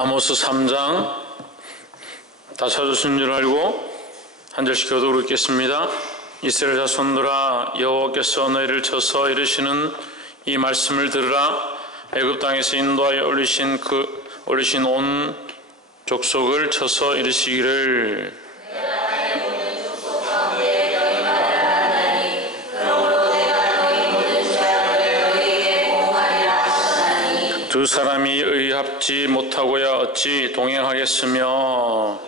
아모스 3장 다 찾으신 줄 알고 한 절씩 교독으로 읽겠습니다. 이스라엘 자손들아, 여호와께서 너희를 쳐서 이르시는 이 말씀을 들으라. 애굽 땅에서 인도하여 올리신 온 족속을 쳐서 이르시기를 두 사람이 의합지 못하고야 어찌 동행하겠으며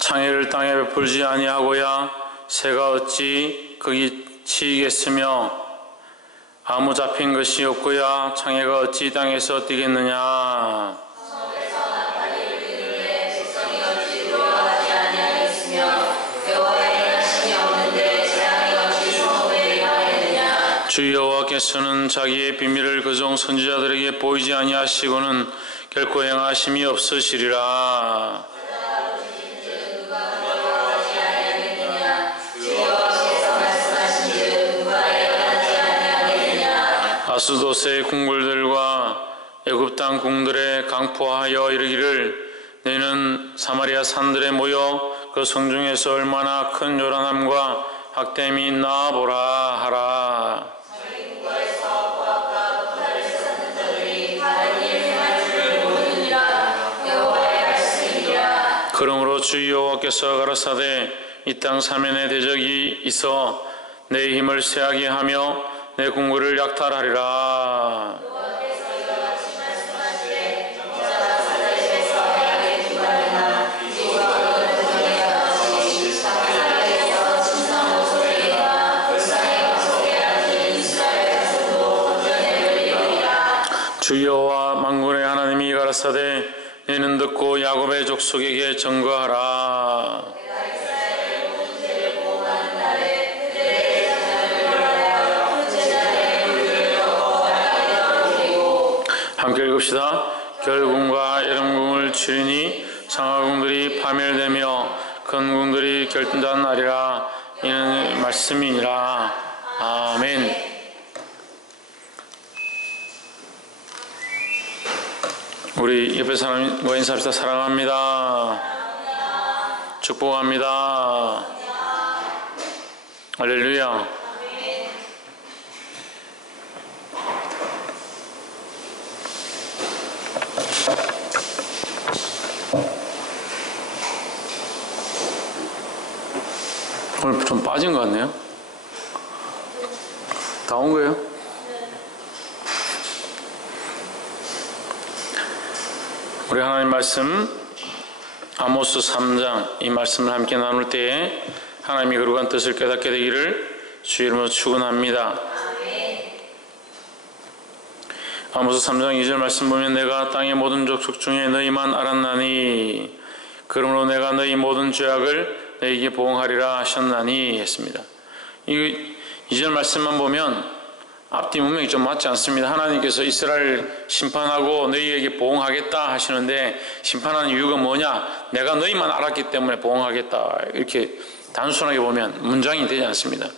창해를 땅에 베풀지 아니하고야 새가 어찌 거기 치이겠으며 아무 잡힌 것이 없고야 창해가 어찌 땅에서 뛰겠느냐. 주 여호와께서는 자기의 비밀을 그종 선지자들에게 보이지 아니하시고는 결코 행하심이 없으시리라. 아스돗의 궁궐들과 애굽 땅 궁들에 강포하여 이르기를 너희는 사마리아 산들에 모여 그 성중에서 얼마나 큰 요란함과 학댐이 있나 보라 하라. 그러므로 주 여호와께서 가라사대 이 땅 사면에 대적이 있어 내 힘을 쇠하게 하며 내 궁궐을 약탈하리라. 주 여호와 만군의 하나님이 가라사대 너희는 듣고 야곱의 족속에게 증거하라. 함께 읽읍시다. 겨울궁과 여름궁을 치르니 상하궁들이 파멸되며 큰 궁들이 결단하리라. 이는 말씀이니라. 아멘. 우리 옆에 사람과 인사합시다. 사랑합니다. 축복합니다. 할렐루야. 오늘 좀 빠진 것 같네요. 다 온 거예요? 우리 하나님 말씀 아모스 3장 이 말씀을 함께 나눌 때에 하나님이 거룩한 뜻을 깨닫게 되기를 주 이름으로 축원합니다. 아모스 3장 2절 말씀 보면 내가 땅의 모든 족속 중에 너희만 알았나니 그러므로 내가 너희 모든 죄악을 너희에게 보응하리라 하셨나니 했습니다. 이 2절 말씀만 보면 앞뒤 문맥이 좀 맞지 않습니다. 하나님께서 이스라엘 심판하고 너희에게 보응하겠다 하시는데 심판하는 이유가 뭐냐? 내가 너희만 알았기 때문에 보응하겠다. 이렇게 단순하게 보면 문장이 되지 않습니다.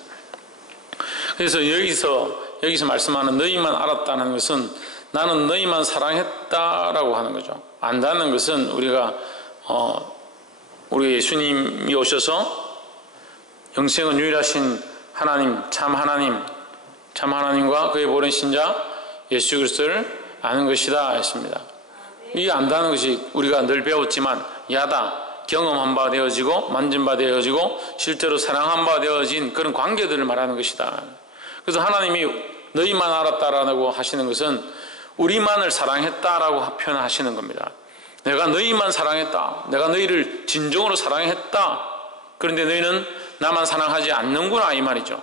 그래서 여기서 말씀하는 너희만 알았다는 것은 나는 너희만 사랑했다라고 하는 거죠. 안다는 것은 우리 예수님이 오셔서 영생은 유일하신 하나님, 참 하나님과 그의 보낸 신자 예수 그리스도를 아는 것이다 했습니다. 이 안다는 것이 우리가 늘 배웠지만 야다, 경험한 바 되어지고 만진 바 되어지고 실제로 사랑한 바 되어진 그런 관계들을 말하는 것이다. 그래서 하나님이 너희만 알았다라고 하시는 것은 우리만을 사랑했다라고 표현하시는 겁니다. 내가 너희만 사랑했다. 내가 너희를 진정으로 사랑했다. 그런데 너희는 나만 사랑하지 않는구나 이 말이죠.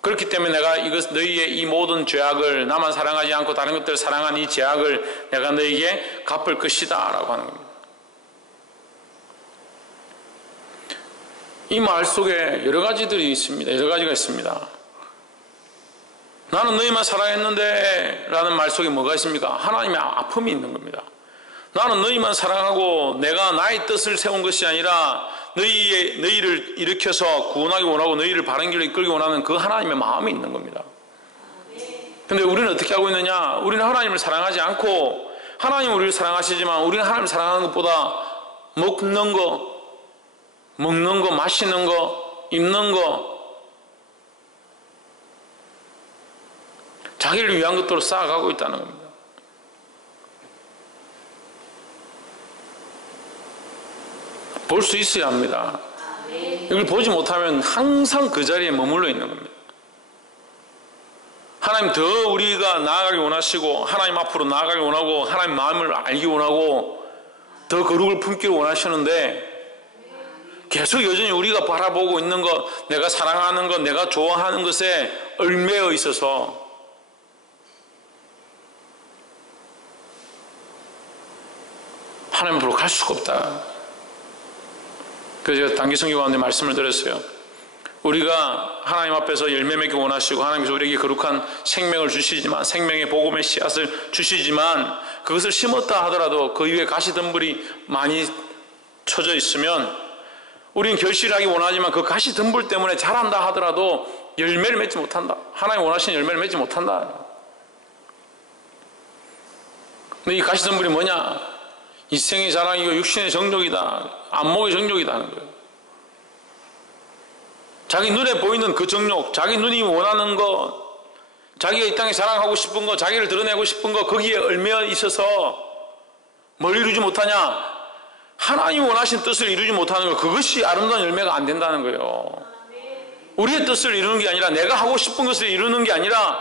그렇기 때문에 내가 너희의 이 모든 죄악을 나만 사랑하지 않고 다른 것들을 사랑한 이 죄악을 내가 너희에게 갚을 것이다 라고 하는 겁니다. 이 말 속에 여러 가지들이 있습니다. 여러 가지가 있습니다. 나는 너희만 사랑했는데 라는 말 속에 뭐가 있습니까? 하나님의 아픔이 있는 겁니다. 나는 너희만 사랑하고 내가 나의 뜻을 세운 것이 아니라 너희를 일으켜서 구원하기 원하고 너희를 바른 길로 이끌기 원하는 그 하나님의 마음이 있는 겁니다. 근데 우리는 어떻게 하고 있느냐? 우리는 하나님을 사랑하지 않고, 하나님은 우리를 사랑하시지만 우리는 하나님을 사랑하는 것보다 먹는 거, 마시는 거, 입는 거, 자기를 위한 것들로 쌓아가고 있다는 겁니다. 볼 수 있어야 합니다. 이걸 보지 못하면 항상 그 자리에 머물러 있는 겁니다. 하나님 더 우리가 나아가기 원하시고, 하나님 앞으로 나아가기 원하고, 하나님 마음을 알기 원하고, 더 거룩을 품기를 원하시는데, 계속 여전히 우리가 바라보고 있는 것, 내가 사랑하는 것, 내가 좋아하는 것에 얽매여 있어서 하나님 앞으로 갈 수가 없다. 그래서 제가 단기성교 가운데 말씀을 드렸어요. 우리가 하나님 앞에서 열매 맺기 원하시고, 하나님께서 우리에게 거룩한 생명을 주시지만, 생명의 복음의 씨앗을 주시지만, 그것을 심었다 하더라도 그 위에 가시덤불이 많이 쳐져 있으면 우리는 결실하기 원하지만 그 가시덤불 때문에 자란다 하더라도 열매를 맺지 못한다. 하나님 원하시는 열매를 맺지 못한다. 근데 이 가시덤불이 뭐냐? 이생의 자랑이고 육신의 정욕이다, 안목의 정욕이다 하는 거예요. 자기 눈에 보이는 그 정욕, 자기 눈이 원하는 것, 자기가 이 땅에 자랑하고 싶은 것, 자기를 드러내고 싶은 것, 거기에 얽매여 있어서 뭘 이루지 못하냐? 하나님이 원하신 뜻을 이루지 못하는 것, 그것이 아름다운 열매가 안 된다는 거예요. 우리의 뜻을 이루는 게 아니라, 내가 하고 싶은 것을 이루는 게 아니라,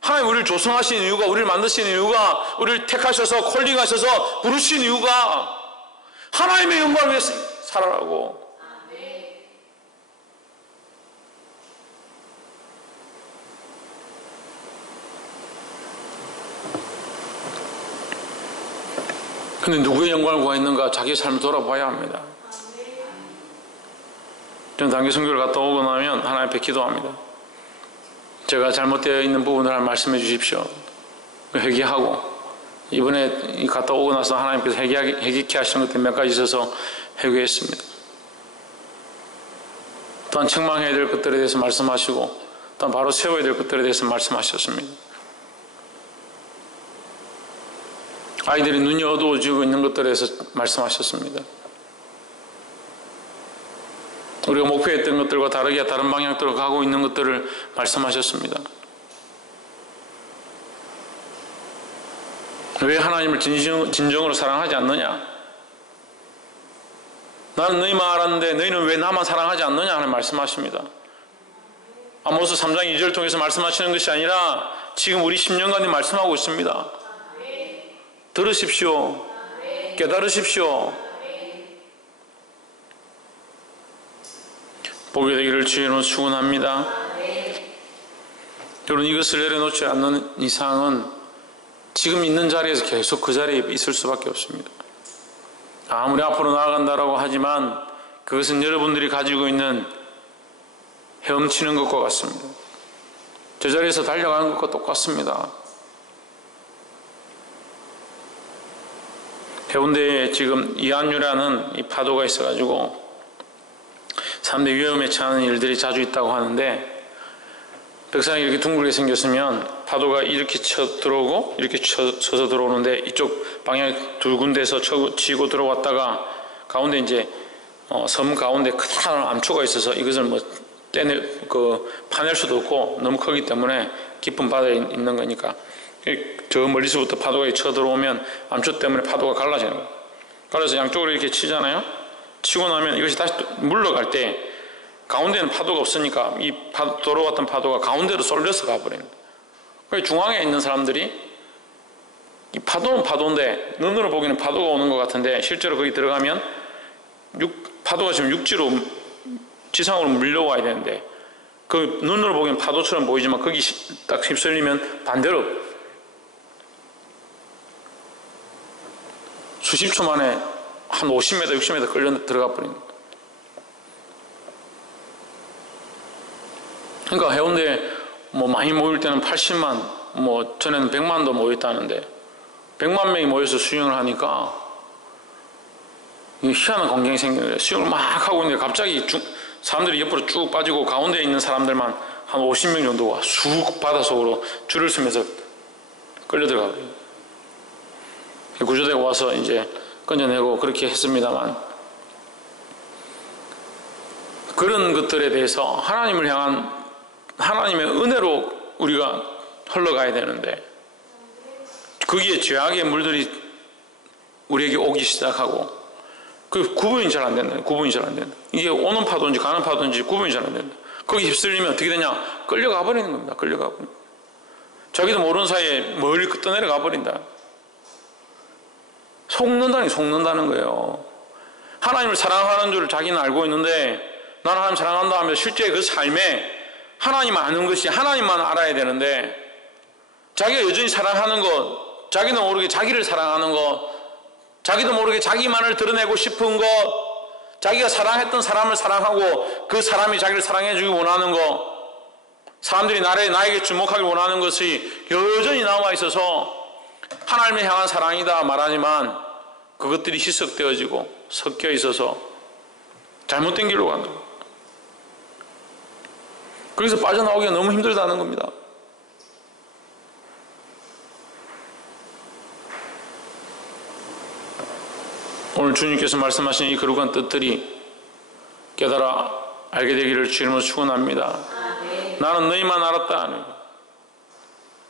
하나님 우리를 조성하신 이유가, 우리를 만드신 이유가, 우리를 택하셔서 콜링하셔서 부르신 이유가 하나님의 영광을 위해서 살아라고. 근데 누구의 영광을 구하였는가? 자기의 삶을 돌아봐야 합니다. 저는 단기 선교를 갔다 오고 나면 하나님 앞에 기도합니다. 제가 잘못되어 있는 부분을 말씀해 주십시오. 회개하고, 이번에 갔다 오고 나서 하나님께서 회개케 하시는 것들이 몇 가지 있어서 회개했습니다. 또한 책망해야 될 것들에 대해서 말씀하시고, 또한 바로 세워야 될 것들에 대해서 말씀하셨습니다. 아이들이 눈이 어두워지고 있는 것들에 대해서 말씀하셨습니다. 우리가 목표했던 것들과 다르게 다른 방향으로 가고 있는 것들을 말씀하셨습니다. 왜 하나님을 진정으로 사랑하지 않느냐? 나는 너희만 알았는데 너희는 왜 나만 사랑하지 않느냐 하는 말씀하십니다. 아모스 3장 2절 통해서 말씀하시는 것이 아니라 지금 우리 10년간이 말씀하고 있습니다. 들으십시오. 깨달으십시오. 보게 되기를 주의 이름으로 축원합니다. 여러분, 이것을 내려놓지 않는 이상은 지금 있는 자리에서 계속 그 자리에 있을 수밖에 없습니다. 아무리 앞으로 나아간다라고 하지만 그것은 여러분들이 가지고 있는 헤엄치는 것과 같습니다. 저 자리에서 달려가는 것과 똑같습니다. 해운대에 지금 이한류라는 이 파도가 있어가지고 사람들이 위험에 처하는 일들이 자주 있다고 하는데, 벽상이 이렇게 둥글게 생겼으면 파도가 이렇게 쳐 들어오고 이렇게 쳐서 들어오는데, 이쪽 방향 두 군데에서 치고 들어왔다가 가운데 이제 섬 가운데 큰 암초가 있어서 이것을 뭐 파낼 수도 없고 너무 크기 때문에 깊은 바다에 있는 거니까 저 멀리서부터 파도가 쳐 들어오면 암초 때문에 파도가 갈라지는 거예요. 갈라서 양쪽으로 이렇게 치잖아요. 치고 나면 이것이 다시 물러갈 때 가운데는 파도가 없으니까 이 돌아왔던 파도가 가운데로 쏠려서 가버리는 거예요. 중앙에 있는 사람들이 이 파도는 파도인데 눈으로 보기에는 파도가 오는 것 같은데 실제로 거기 들어가면 파도가 지금 육지로 지상으로 밀려와야 되는데 그 눈으로 보기엔 파도처럼 보이지만 거기 딱 휩쓸리면 반대로 수십 초 만에 한 50m, 60m 끌려 들어가 버린 거예요. 그러니까 해운대에 뭐 많이 모일 때는 80만, 뭐 전에는 100만도 모였다는데 100만 명이 모여서 수영을 하니까 희한한 광경이 생기는 거예요. 수영을 막 하고 있는데 갑자기 사람들이 옆으로 쭉 빠지고 가운데에 있는 사람들만 한 50명 정도가 쑥 바다 속으로 줄을 서면서 끌려 들어가요. 구조대가 와서 이제 건져내고 그렇게 했습니다만, 그런 것들에 대해서 하나님을 향한 하나님의 은혜로 우리가 흘러가야 되는데, 거기에 죄악의 물들이 우리에게 오기 시작하고, 그 구분이 잘 안 된다. 구분이 잘 안 된다. 이게 오는 파도인지 가는 파도인지 구분이 잘 안 된다. 거기 휩쓸리면 어떻게 되냐? 끌려가 버리는 겁니다. 끌려가 버린다. 자기도 모르는 사이에 멀리 떠내려가 버린다. 속는다는 거예요. 하나님을 사랑하는 줄 자기는 알고 있는데, 나는 하나님 사랑한다 하면 실제 그 삶에 하나님 아는 것이 하나님만 알아야 되는데, 자기가 여전히 사랑하는 것, 자기도 모르게 자기를 사랑하는 것, 자기도 모르게 자기만을 드러내고 싶은 것, 자기가 사랑했던 사람을 사랑하고 그 사람이 자기를 사랑해주기 원하는 것, 사람들이 나에게 주목하길 원하는 것이 여전히 남아있어서 하나님을 향한 사랑이다 말하지만 그것들이 희석되어지고 섞여 있어서 잘못된 길로 가는 거예요. 거기서 빠져나오기가 너무 힘들다는 겁니다. 오늘 주님께서 말씀하신 이 거룩한 뜻들이 깨달아 알게 되기를 주님으로 축원합니다. 나는 너희만 알았다.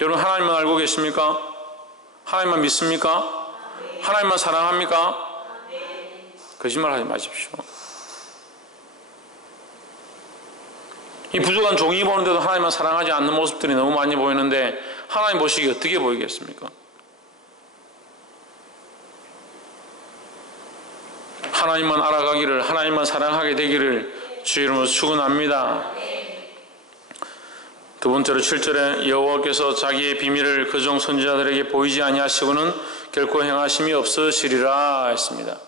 여러분, 하나님만 알고 계십니까? 하나님만 믿습니까? 하나님만 사랑합니까? 거짓말 하지 마십시오. 이 부족한 종이 보는데도 하나님만 사랑하지 않는 모습들이 너무 많이 보이는데, 하나님 보시기에 어떻게 보이겠습니까? 하나님만 알아가기를, 하나님만 사랑하게 되기를 주의 이름으로 축원합니다. 두 번째로 7절에 여호와께서 자기의 비밀을 그종 선지자들에게 보이지 아니하시고는 결코 행하심이 없으시리라 했습니다.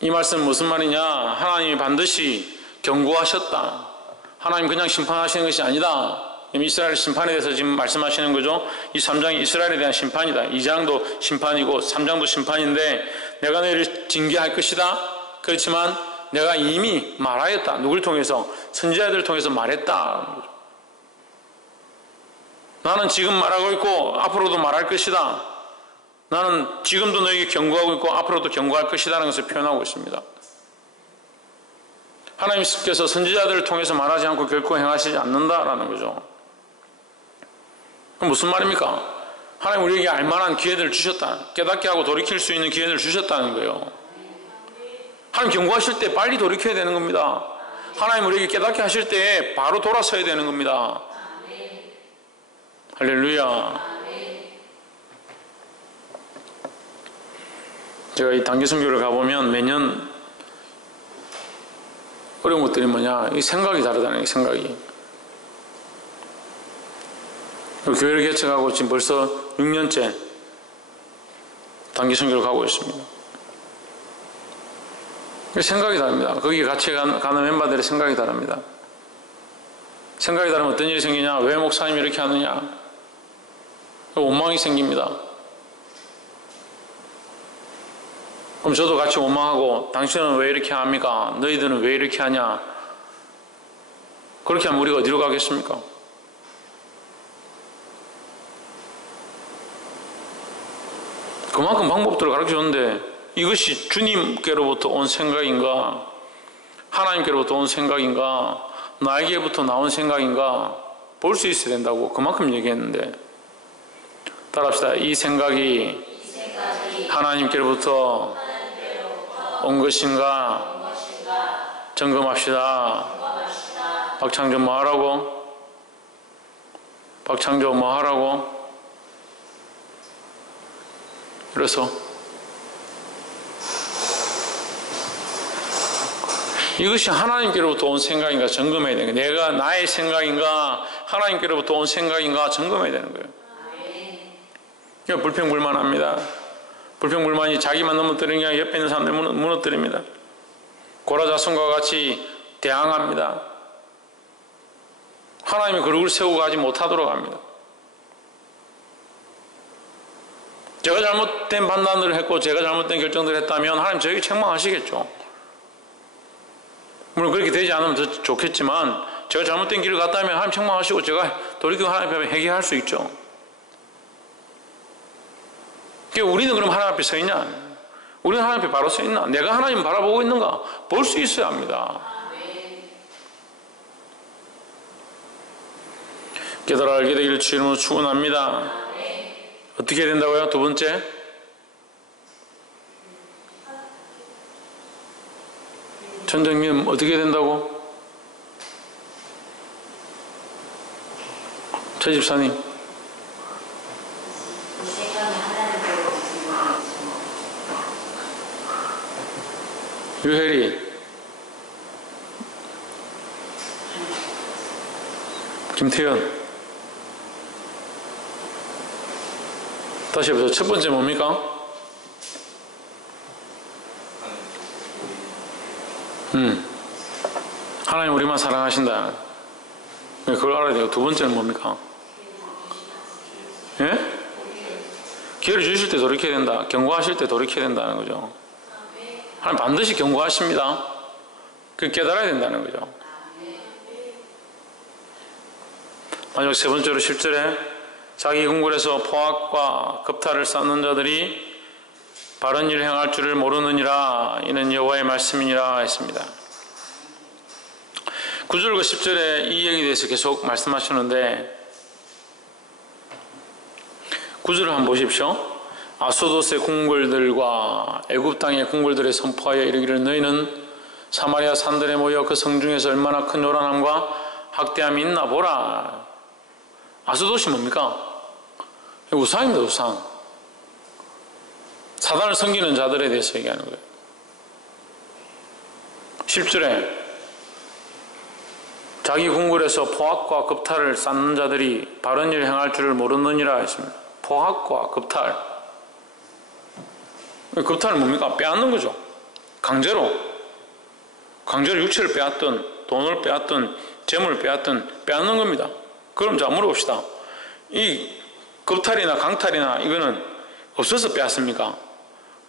이 말씀은 무슨 말이냐? 하나님이 반드시 경고하셨다. 하나님 그냥 심판하시는 것이 아니다. 이스라엘 심판에 대해서 지금 말씀하시는 거죠. 이 3장이 이스라엘에 대한 심판이다. 2장도 심판이고 3장도 심판인데, 내가 너희를 징계할 것이다. 그렇지만 내가 이미 말하였다. 누굴 통해서? 선지자들을 통해서 말했다. 나는 지금 말하고 있고 앞으로도 말할 것이다. 나는 지금도 너에게 경고하고 있고 앞으로도 경고할 것이라는 것을 표현하고 있습니다. 하나님께서 선지자들을 통해서 말하지 않고 결코 행하시지 않는다라는 거죠. 그럼 무슨 말입니까? 하나님 우리에게 알만한 기회들을 주셨다. 깨닫게 하고 돌이킬 수 있는 기회들을 주셨다는 거예요. 하나님 경고하실 때 빨리 돌이켜야 되는 겁니다. 하나님 우리에게 깨닫게 하실 때 바로 돌아서야 되는 겁니다. 할렐루야. 제가 이 단기 선교를 가보면 매년 어려운 것들이 뭐냐, 이 생각이 다르다는, 생각이. 교회를 개척하고 지금 벌써 6년째 단기 선교를 가고 있습니다. 생각이 다릅니다. 거기 같이 가는 멤버들의 생각이 다릅니다. 생각이 다르면 어떤 일이 생기냐? 왜 목사님이 이렇게 하느냐? 원망이 생깁니다. 그럼 저도 같이 원망하고, 당신은 왜 이렇게 합니까? 너희들은 왜 이렇게 하냐? 그렇게 하면 우리가 어디로 가겠습니까? 그만큼 방법들을 가르쳐줬는데, 이것이 주님께로부터 온 생각인가? 하나님께로부터 온 생각인가? 나에게부터 나온 생각인가? 볼 수 있어야 된다고 그만큼 얘기했는데, 따라합시다. 이 생각이 하나님께로부터 온 것인가? 점검합시다. 박창조 뭐 하라고? 박창조 뭐 하라고? 그래서 이것이 하나님께로부터 온 생각인가 점검해야 되는 거예요. 내가 나의 생각인가 하나님께로부터 온 생각인가 점검해야 되는 거예요. 그러니까 불평불만합니다. 불평불만이 자기만 넘어뜨리는 게 아니라 옆에 있는 사람들 무너뜨립니다. 고라자손과 같이 대항합니다. 하나님의 거룩을 세우고 가지 못하도록 합니다. 제가 잘못된 판단을 했고 제가 잘못된 결정들을 했다면 하나님 저에게 책망하시겠죠. 물론 그렇게 되지 않으면 더 좋겠지만 제가 잘못된 길을 갔다면 하나님 책망하시고 제가 돌이켜 하나님 앞에 회개할 수 있죠. 그러니까 우리는 그럼 하나님 앞에 서 있냐? 우리는 하나님 앞에 바로 서 있나? 내가 하나님 바라보고 있는가? 볼 수 있어야 합니다. 깨달아 알게 되기를 주 이름으로 축원합니다. 어떻게 해야 된다고요? 두 번째, 전정님 어떻게 해야 된다고? 최 집사님. 유혜리, 김태현. 다시 해보세요. 첫 번째 뭡니까? 하나님 우리만 사랑하신다. 그걸 알아야 돼요. 두 번째는 뭡니까? 예? 기회를 주실 때 돌이켜야 된다. 경고하실 때 돌이켜야 된다는 거죠. 하나님 반드시 경고하십니다. 그 깨달아야 된다는 거죠. 마지막 세 번째로 10절에 자기 궁궐에서 포악과 겁탈을 쌓는 자들이 바른 일을 행할 줄을 모르느니라. 이는 여호와의 말씀이니라 했습니다. 9절과 10절에 이 얘기에 대해서 계속 말씀하시는데 9절을 한번 보십시오. 아소도스의 궁궐들과 애굽 땅의 궁궐들에 선포하여 이르기를 너희는 사마리아 산들에 모여 그 성중에서 얼마나 큰 요란함과 학대함이 있나 보라. 아소도스 뭡니까? 우상입니다. 우상. 사단을 섬기는 자들에 대해서 얘기하는 거예요. 10절에 자기 궁궐에서 포악과 겁탈을 쌓는 자들이 바른 일을 행할 줄을 모르느니라 했습니다. 포악과 겁탈. 겁탈은 뭡니까? 빼앗는 거죠. 강제로 육체를 빼앗든 돈을 빼앗든 재물을 빼앗든 빼앗는 겁니다. 그럼 자 물어봅시다. 이 겁탈이나 강탈이나 이거는 없어서 빼앗습니까?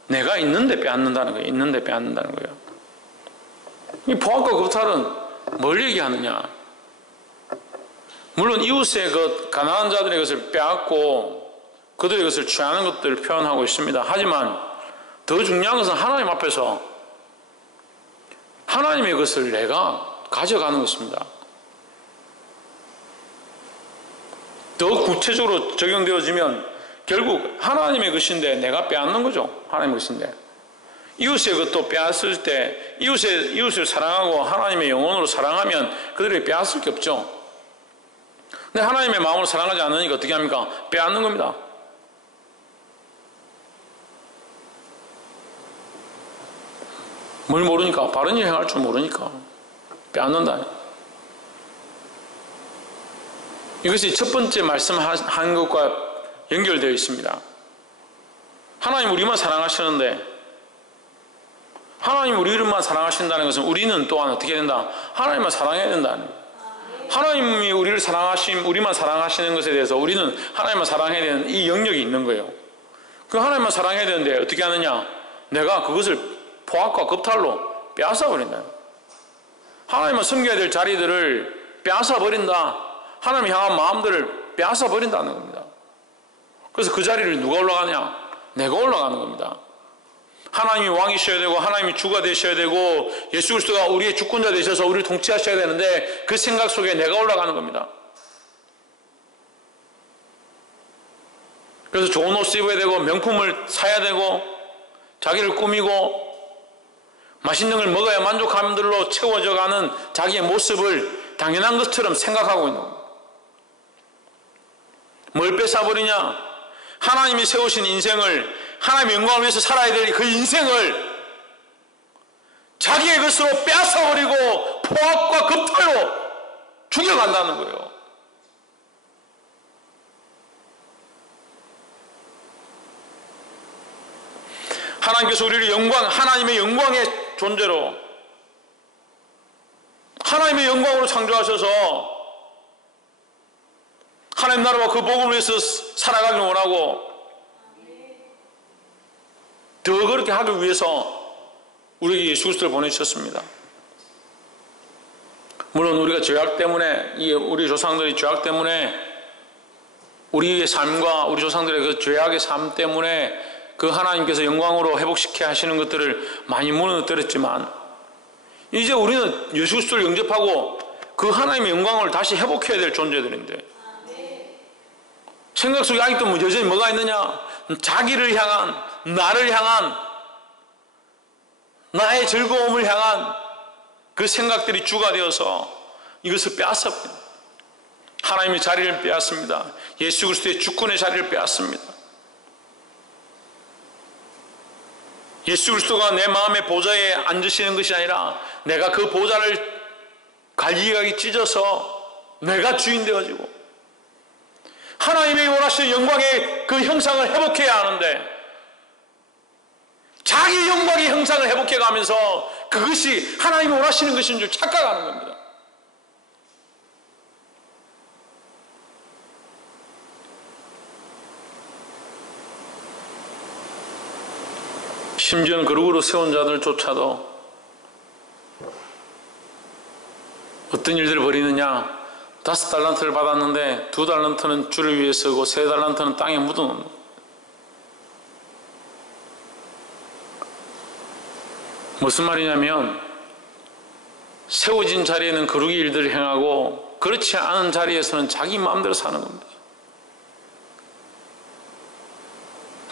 내가 있는데 빼앗는다는 거예요. 있는데 빼앗는다는 거예요. 이 포악과 겁탈은 뭘 얘기하느냐? 물론 이웃의 그 가난한 자들의 것을 빼앗고 그들의 것을 취하는 것들을 표현하고 있습니다. 하지만 더 중요한 것은 하나님 앞에서 하나님의 것을 내가 가져가는 것입니다. 더 구체적으로 적용되어지면 결국 하나님의 것인데 내가 빼앗는 거죠. 하나님의 것인데 이웃의 것도 빼앗을 때 이웃을 사랑하고 하나님의 영혼으로 사랑하면 그들이 빼앗을 게 없죠. 근데 하나님의 마음으로 사랑하지 않으니까 어떻게 합니까? 빼앗는 겁니다. 뭘 모르니까? 바른 일 행할 줄 모르니까 빼앗는다. 이것이 첫 번째 말씀한 것과 연결되어 있습니다. 하나님 우리만 사랑하시는데 하나님 우리만 사랑하신다는 것은 우리는 또한 어떻게 된다? 하나님만 사랑해야 된다는 거예요. 하나님이 우리를 우리만 사랑하시는 것에 대해서 우리는 하나님만 사랑해야 되는 이 영역이 있는 거예요. 그 하나님만 사랑해야 되는데 어떻게 하느냐? 내가 그것을 포악과 겁탈로 빼앗아 버린다. 하나님만 섬겨야 될 자리들을 빼앗아 버린다. 하나님 향한 마음들을 빼앗아 버린다는 겁니다. 그래서 그 자리를 누가 올라가냐? 내가 올라가는 겁니다. 하나님이 왕이셔야 되고 하나님이 주가 되셔야 되고 예수 그리스도가 우리의 주권자 되셔서 우리를 통치하셔야 되는데 그 생각 속에 내가 올라가는 겁니다. 그래서 좋은 옷 입어야 되고 명품을 사야 되고 자기를 꾸미고 맛있는 걸 먹어야 만족함들로 채워져 가는 자기의 모습을 당연한 것처럼 생각하고 있는 겁니다. 뭘 뺏어버리냐? 하나님이 세우신 인생을 하나님의 영광을 위해서 살아야 될 그 인생을 자기의 것으로 빼앗아버리고 포악과 겁탈로 죽여간다는 거예요. 하나님께서 우리를 하나님의 영광의 존재로 하나님의 영광으로 창조하셔서 하나님 나라와 그 복음을 위해서 살아가길 원하고 더 그렇게 하기 위해서 우리에게 예수 그리스도를 보내주셨습니다. 물론 우리가 죄악 때문에, 우리 조상들의 죄악 때문에, 우리의 삶과 우리 조상들의 그 죄악의 삶 때문에 그 하나님께서 영광으로 회복시켜 하시는 것들을 많이 무너뜨렸지만, 이제 우리는 예수 그리스도를 영접하고 그 하나님의 영광을 다시 회복해야 될 존재들인데, 생각 속에 아직도 여전히 뭐가 있느냐? 자기를 향한, 나를 향한, 나의 즐거움을 향한 그 생각들이 주가 되어서 이것을 빼앗습니다. 하나님의 자리를 빼앗습니다. 예수 그리스도의 주권의 자리를 빼앗습니다. 예수 그리스도가 내 마음의 보좌에 앉으시는 것이 아니라 내가 그 보좌를 갈기갈기 찢어서 내가 주인 되어지고 하나님의 원하시는 영광의 그 형상을 회복해야 하는데, 자기 영광의 형상을 회복해가면서 그것이 하나님이 원하시는 것인 줄 착각하는 겁니다. 심지어는 거룩으로 세운 자들조차도 어떤 일들을 벌이느냐? 5달란트를 받았는데 2달란트는 주를 위해 쓰고 3달란트는 땅에 묻어놓는, 무슨 말이냐면 세워진 자리에는 거룩의 일들을 행하고 그렇지 않은 자리에서는 자기 마음대로 사는 겁니다.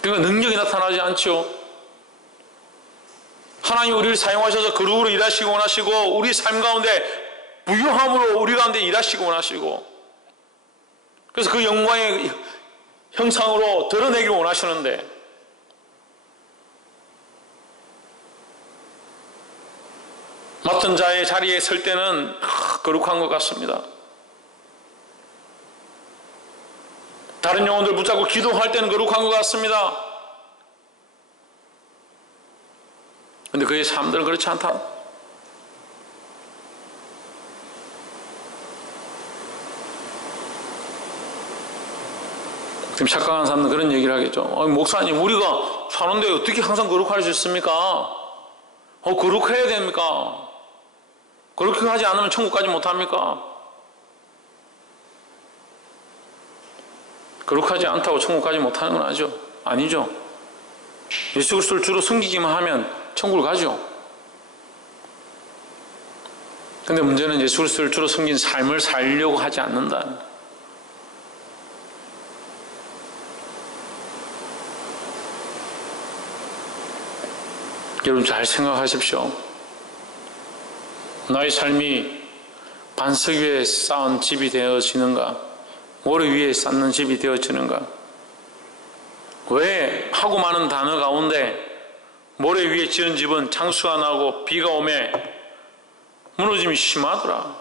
그러니까 능력이 나타나지 않죠. 하나님 우리를 사용하셔서 거룩으로 일하시고 원하시고 우리 삶 가운데 부유함으로 우리 가운데 일하시고 원하시고, 그래서 그 영광의 형상으로 드러내기를 원하시는데, 맡은 자의 자리에 설 때는 거룩한 것 같습니다. 다른 영혼들 붙잡고 기도할 때는 거룩한 것 같습니다. 그런데 그의 삶들은 그렇지 않다. 지금 착각하는 사람들은 그런 얘기를 하겠죠. 목사님, 우리가 사는데 어떻게 항상 거룩할 수 있습니까? 거룩해야 됩니까? 그렇게 하지 않으면 천국 가지 못합니까? 거룩하지 않다고 천국 가지 못하는 건 아니죠. 예수 그리스도를 주로 섬기기만 하면 천국을 가죠. 근데 문제는 예수 그리스도를 주로 섬긴 삶을 살려고 하지 않는다. 여러분 잘 생각하십시오. 나의 삶이 반석 위에 쌓은 집이 되어지는가? 모래 위에 쌓는 집이 되어지는가? 왜 하고 많은 단어 가운데 모래 위에 지은 집은 창수가 나고 비가 오매 무너짐이 심하더라.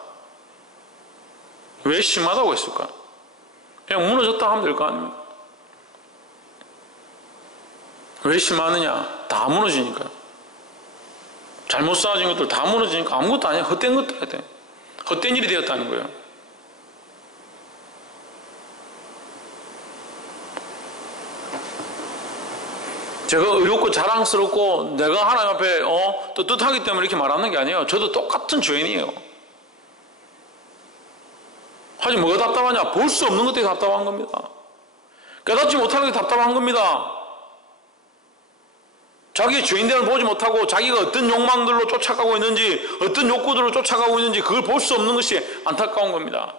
왜 심하다고 했을까? 그냥 무너졌다 하면 될 거 아닙니까? 왜 심하느냐? 다 무너지니까. 잘못 쌓아진 것들 다 무너지니까 아무것도 아니야. 헛된 것도 해야 돼. 헛된 일이 되었다는 거예요. 제가 의롭고 자랑스럽고 내가 하나님 앞에 떳떳하기 때문에 이렇게 말하는 게 아니에요. 저도 똑같은 죄인이에요. 하지만 뭐가 답답하냐? 볼 수 없는 것들이 답답한 겁니다. 깨닫지 못하는 게 답답한 겁니다. 자기의 죄인됨을 보지 못하고 자기가 어떤 욕망들로 쫓아가고 있는지, 어떤 욕구들로 쫓아가고 있는지 그걸 볼 수 없는 것이 안타까운 겁니다.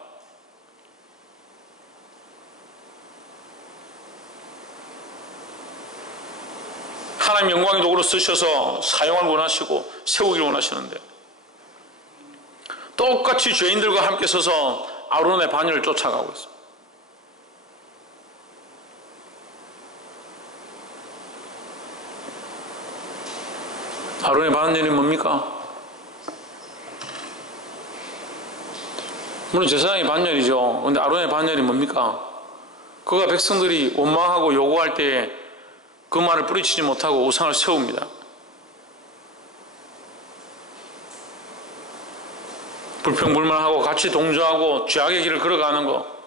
하나님 영광의 도구로 쓰셔서 사용을 원하시고 세우기를 원하시는데, 똑같이 죄인들과 함께 서서 아론의 반열을 쫓아가고 있습니다. 아론의 반열이 뭡니까? 물론 제사장의 반열이죠. 그런데 아론의 반열이 뭡니까? 그가 백성들이 원망하고 요구할 때에 그 말을 뿌리치지 못하고 우상을 세웁니다. 불평불만하고 같이 동조하고 죄악의 길을 걸어가는 것.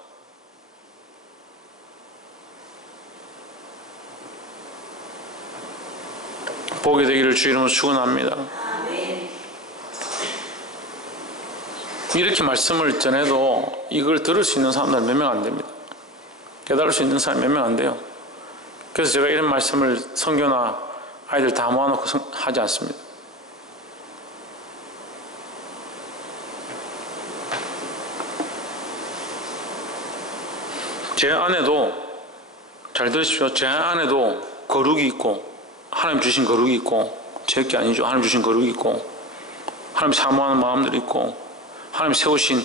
보게 되기를 주 이름으로 축원합니다. 이렇게 말씀을 전해도 이걸 들을 수 있는 사람들은 몇 명 안 됩니다. 깨달을 수 있는 사람이 몇 명 안 돼요. 그래서 제가 이런 말씀을 선교나 아이들 다 모아놓고 하지 않습니다. 제 안에도, 잘 들으십시오. 제 안에도 거룩이 있고, 하나님 주신 거룩이 있고, 제 게 아니죠. 하나님 주신 거룩이 있고, 하나님 사모하는 마음들이 있고, 하나님 세우신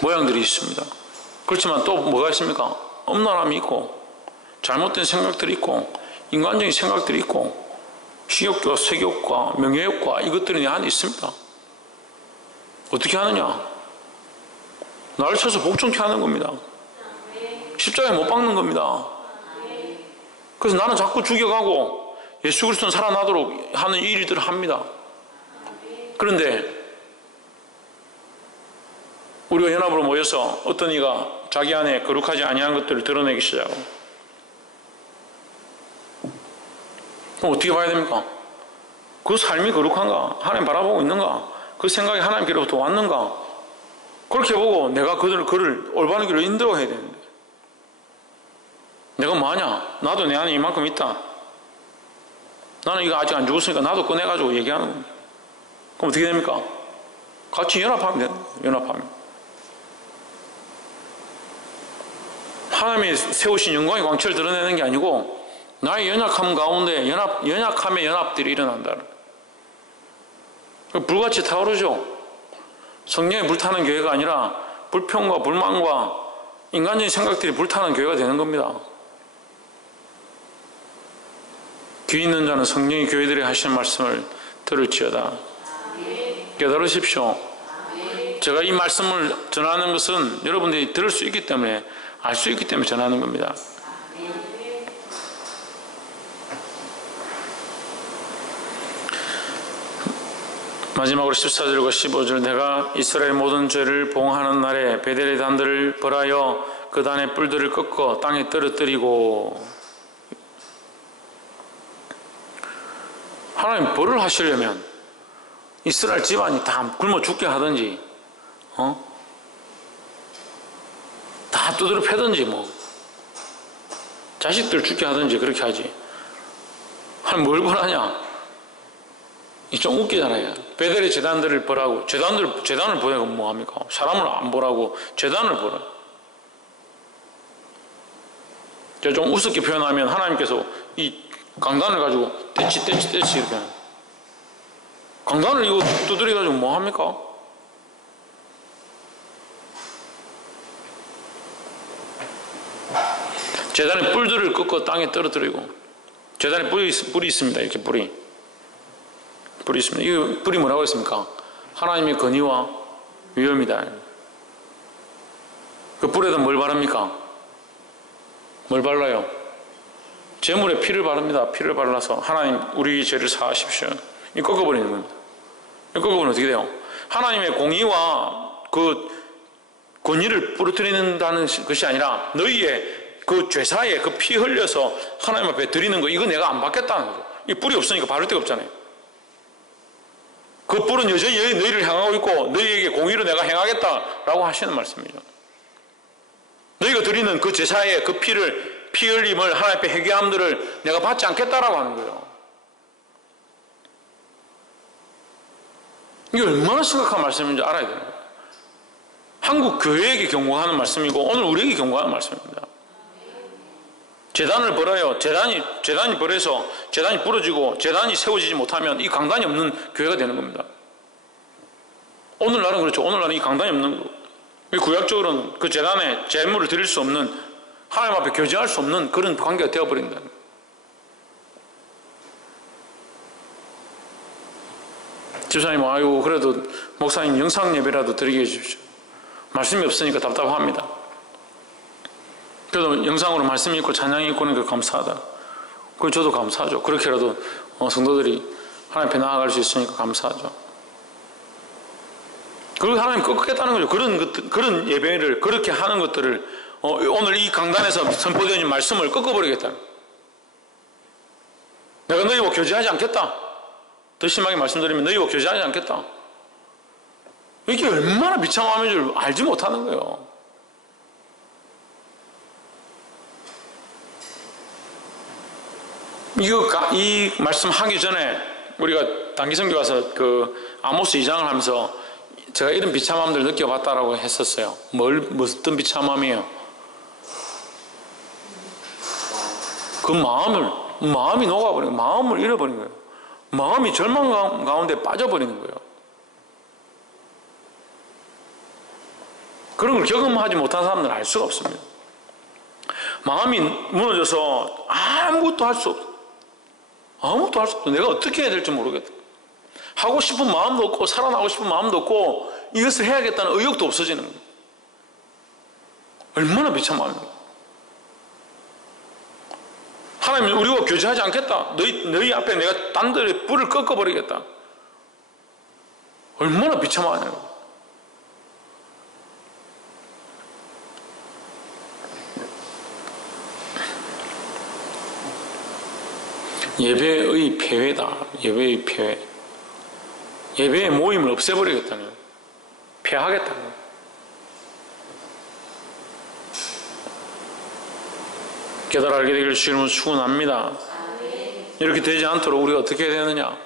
모양들이 있습니다. 그렇지만 또 뭐가 있습니까? 엄란함이 있고, 잘못된 생각들이 있고, 인간적인 생각들이 있고, 식욕과 색욕과 명예욕과 이것들이 내 안에 있습니다. 어떻게 하느냐? 나를 쳐서 복종케 하는 겁니다. 십자가에 못 박는 겁니다. 그래서 나는 자꾸 죽여가고 예수 그리스도는 살아나도록 하는 일들을 합니다. 그런데 우리가 연합으로 모여서 어떤 이가 자기 안에 거룩하지 아니한 것들을 드러내기 시작하고, 그럼 어떻게 봐야 됩니까? 그 삶이 거룩한가? 하나님 바라보고 있는가? 그 생각이 하나님께로부터 왔는가? 그렇게 보고 내가 그를 올바른 길로 인도해야 되는데, 내가 뭐하냐? 나도 내 안에 이만큼 있다. 나는 이거 아직 안 죽었으니까 나도 꺼내가지고 얘기하는 겁니다. 그럼 어떻게 됩니까? 같이 연합하면 돼요. 연합하면. 하나님이 세우신 영광의 광채를 드러내는 게 아니고 나의 연약함 가운데 연약함의 연합들이 일어난다. 불같이 타오르죠. 성령이 불타는 교회가 아니라 불평과 불만과 인간적인 생각들이 불타는 교회가 되는 겁니다. 귀 있는 자는 성령이 교회들이 하시는 말씀을 들을지어다. 깨달으십시오. 제가 이 말씀을 전하는 것은 여러분들이 들을 수 있기 때문에, 알 수 있기 때문에 전하는 겁니다. 마지막으로 14절과 15절, 내가 이스라엘 모든 죄를 봉하는 날에 베델의 단들을 벌하여 그 단의 뿔들을 꺾어 땅에 떨어뜨리고. 하나님 벌을 하시려면 이스라엘 집안이 다 굶어 죽게 하든지, 다 두드려 패든지, 자식들 죽게 하든지 그렇게 하지. 하나님 뭘 벌하냐? 이 좀 웃기잖아요. 베델의 제단들을 벌하고, 제단을 벌하고 뭐합니까? 사람을 안 벌하고 제단을 벌어. 제가 좀 우습게 표현하면 하나님께서 이 강단을 가지고 떼치 이렇게 하는. 강단을 이거 두드려가지고 뭐 합니까? 제단의 뿔들을 꺾어 땅에 떨어뜨리고. 제단에 뿔이 있습니다. 이렇게 뿔이 있습니다. 이 뿔이 뭐라고 했습니까? 하나님의 건의와 위엄이다. 그 뿔에다 뭘 바릅니까? 뭘 발라요? 제물에 피를 바릅니다. 피를 발라서 하나님 우리 죄를 사하십시오. 이 꺾어버리는 겁니다. 이 꺾어버리면 어떻게 돼요? 하나님의 공의와 그 권위를 부러뜨리는다는 것이 아니라 너희의 그 죄사에 그 피 흘려서 하나님 앞에 드리는 거, 이거 내가 안 받겠다는 거죠. 이 뿔이 없으니까 바를 데가 없잖아요. 그 뿔은 여전히 너희를 향하고 있고 너희에게 공의로 내가 행하겠다라고 하시는 말씀이죠. 너희가 드리는 그 제사의 그 피 흘림을 하나님 앞에 회개함들을 내가 받지 않겠다라고 하는 거예요. 이게 얼마나 심각한 말씀인지 알아야 돼요. 한국 교회에게 경고하는 말씀이고 오늘 우리에게 경고하는 말씀입니다. 제단을 벌어요. 제단이 벌어서 제단이 부러지고 제단이 세워지지 못하면 이 강단이 없는 교회가 되는 겁니다. 오늘날은 그렇죠. 오늘날은 이 강단이 없는 거. 구약적으로는 그 제단에 제물을 드릴 수 없는, 하나님 앞에 교제할 수 없는 그런 관계가 되어버린다. 집사님, 아이고 그래도 목사님 영상 예배라도 드리게 해주십시오. 말씀이 없으니까 답답합니다. 그래도 영상으로 말씀이 있고 찬양이 있고 그러니까 감사하다. 그럼 저도 감사하죠. 그렇게라도 성도들이 하나님 앞에 나아갈 수 있으니까 감사하죠. 그리고 하나님 꺾겠다는 거죠. 그런 예배를 그렇게 하는 것들을 오늘 이 강단에서 선포되는 말씀을 꺾어버리겠다는. 내가 너희와 교제하지 않겠다. 더 심하게 말씀드리면 너희와 교제하지 않겠다. 이게 얼마나 비참함인 줄 알지 못하는 거예요. 이 말씀하기 전에 우리가 단기선교 와서 그 아모스 2장을 하면서 제가 이런 비참함들 느껴봤다라고 했었어요. 어떤 비참함이에요? 그 마음이 녹아버린 거예요. 마음을 잃어버린 거예요. 마음이 절망 가운데 빠져버리는 거예요. 그런 걸 경험하지 못한 사람들은 알 수가 없습니다. 마음이 무너져서 아무것도 할 수 없어. 아무것도 할 수 없어. 내가 어떻게 해야 될지 모르겠다. 하고 싶은 마음도 없고 살아나고 싶은 마음도 없고 이것을 해야겠다는 의욕도 없어지는 거예요. 얼마나 비참합니까? 하나님 우리와 교제하지 않겠다. 너희 앞에 내가 딴들의 뿔을 꺾어버리겠다. 얼마나 비참하냐고. 예배의 폐회다. 예배의 폐회. 예배의 모임을 없애버리겠다는 거예요. 폐하겠다는 거예요. 깨달아 알게 되기를 주님은 축원합니다. 이렇게 되지 않도록 우리가 어떻게 해야 되느냐?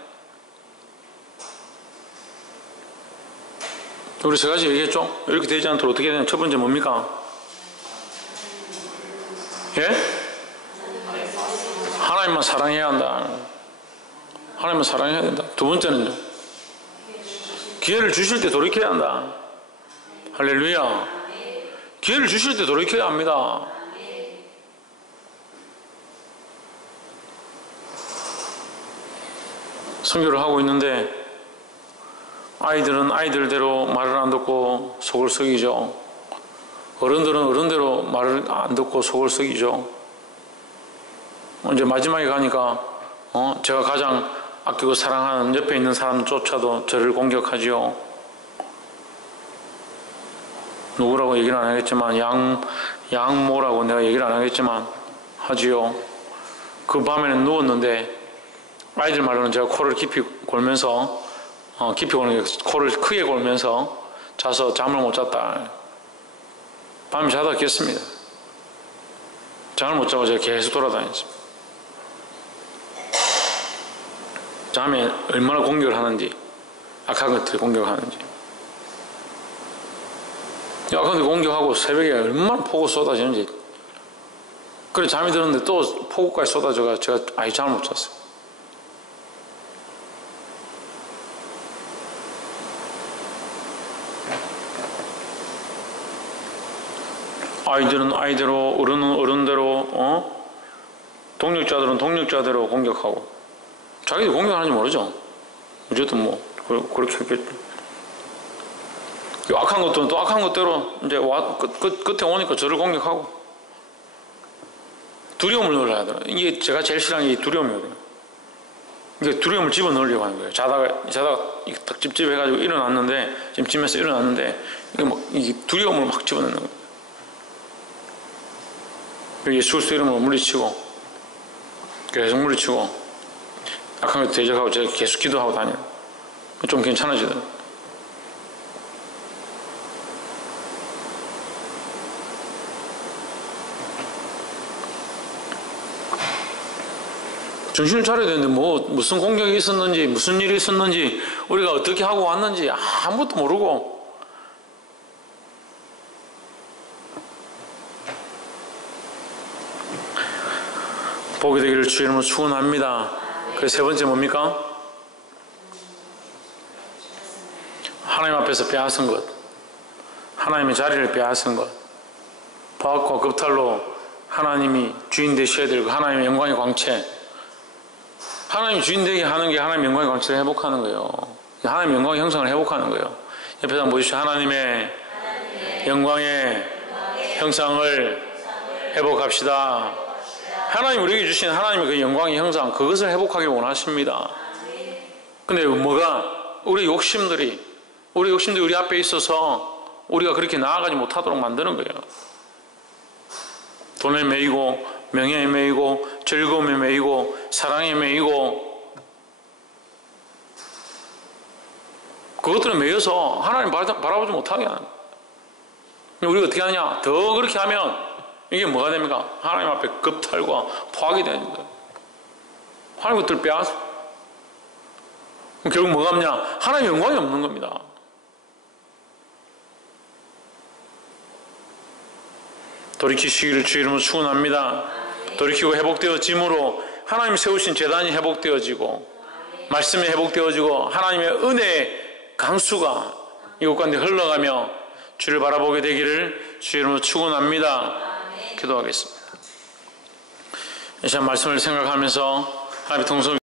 우리 세 가지 얘기했죠? 이렇게 되지 않도록 어떻게 해야 되느냐? 첫 번째 뭡니까? 예? 하나님만 사랑해야 한다. 하나님만 사랑해야 된다. 두 번째는요? 기회를 주실 때 돌이켜야 한다. 할렐루야. 기회를 주실 때 돌이켜야 합니다. 선교를 하고 있는데 아이들은 아이들대로 말을 안 듣고 속을 썩이죠. 어른들은 어른대로 말을 안 듣고 속을 썩이죠. 이제 마지막에 가니까 제가 가장 아끼고 사랑하는 옆에 있는 사람조차도 저를 공격하지요. 누구라고 얘기는 안 하겠지만 양모라고 내가 얘기를 안 하겠지만 하지요. 그 밤에는 누웠는데 아이들 말로는 제가 코를 깊이 골면서 깊이 고는 게 코를 크게 골면서 자서 잠을 못 잤다. 밤에 자다 깼습니다. 잠을 못 자고 제가 계속 돌아다녔습니다. 잠에 얼마나 공격을 하는지, 악한 것들을 공격하는지. 악한 것들 공격하고 새벽에 얼마나 폭우 쏟아지는지. 그래 잠이 들었는데 또 폭우까지 쏟아져가 제가 아예 잠을 못 잤어요. 아이들은 아이대로, 어른은 어른대로, 동력자들은 동력자대로 공격하고, 자기들 공격하는지 모르죠. 어쨌든 그렇게 했겠죠. 악한 것들은 또 악한 것대로 이제 끝에 오니까 저를 공격하고, 두려움을 넣으려 하더라고요. 이게 제가 제일 싫어하는 게 두려움이거든요. 이게 두려움을 집어넣으려고 하는 거예요. 자다가 딱 찝찝해가지고 일어났는데, 찜찜해서 일어났는데, 이게 두려움을 막 집어넣는 거예요. 예수 그리스도 이름으로 물리치고 계속 물리치고 악한 것 대적하고 제가 계속 기도하고 다녀요. 좀 괜찮아지더라고요. 정신을 차려야 되는데 무슨 공격이 있었는지 무슨 일이 있었는지 우리가 어떻게 하고 왔는지 아무것도 모르고 보게 되기를 주의 이름으로 축원합니다. 그 세 번째 뭡니까? 하나님 앞에서 빼앗은 것, 하나님의 자리를 빼앗은 것, 바악과 겁탈로 하나님이 주인 되셔야 되고 하나님의 영광의 광채, 하나님이 주인 되게 하는 게 하나님의 영광의 광채를 회복하는 거예요. 하나님의 영광의 형상을 회복하는 거예요. 옆에서 한번 보십시오. 하나님의 영광의 형상을 회복합시다. 하나님 우리에게 주신 하나님의 그 영광의 형상, 그것을 회복하길 원하십니다. 근데 우리 욕심들이 우리 앞에 있어서 우리가 그렇게 나아가지 못하도록 만드는 거예요. 돈에 매이고 명예에 매이고 즐거움에 매이고 사랑에 매이고 그것들에 매여서 하나님 바라보지 못하게 하는 거예요. 우리가 어떻게 하느냐? 더 그렇게 하면 이게 뭐가 됩니까? 하나님 앞에 겁탈과 포악이 되는 거예요. 하나님 것들을 빼앗아. 결국 뭐가 없냐? 하나님 영광이 없는 겁니다. 돌이키시기를 주 이름으로 축원합니다. 돌이키고 회복되어짐으로 하나님 세우신 제단이 회복되어지고 말씀이 회복되어지고 하나님의 은혜의 강수가 이곳 가운데 흘러가며 주를 바라보게 되기를 주 이름으로 축원합니다. 기도하겠습니다. 이 시간 말씀을 생각하면서 하나님의 동성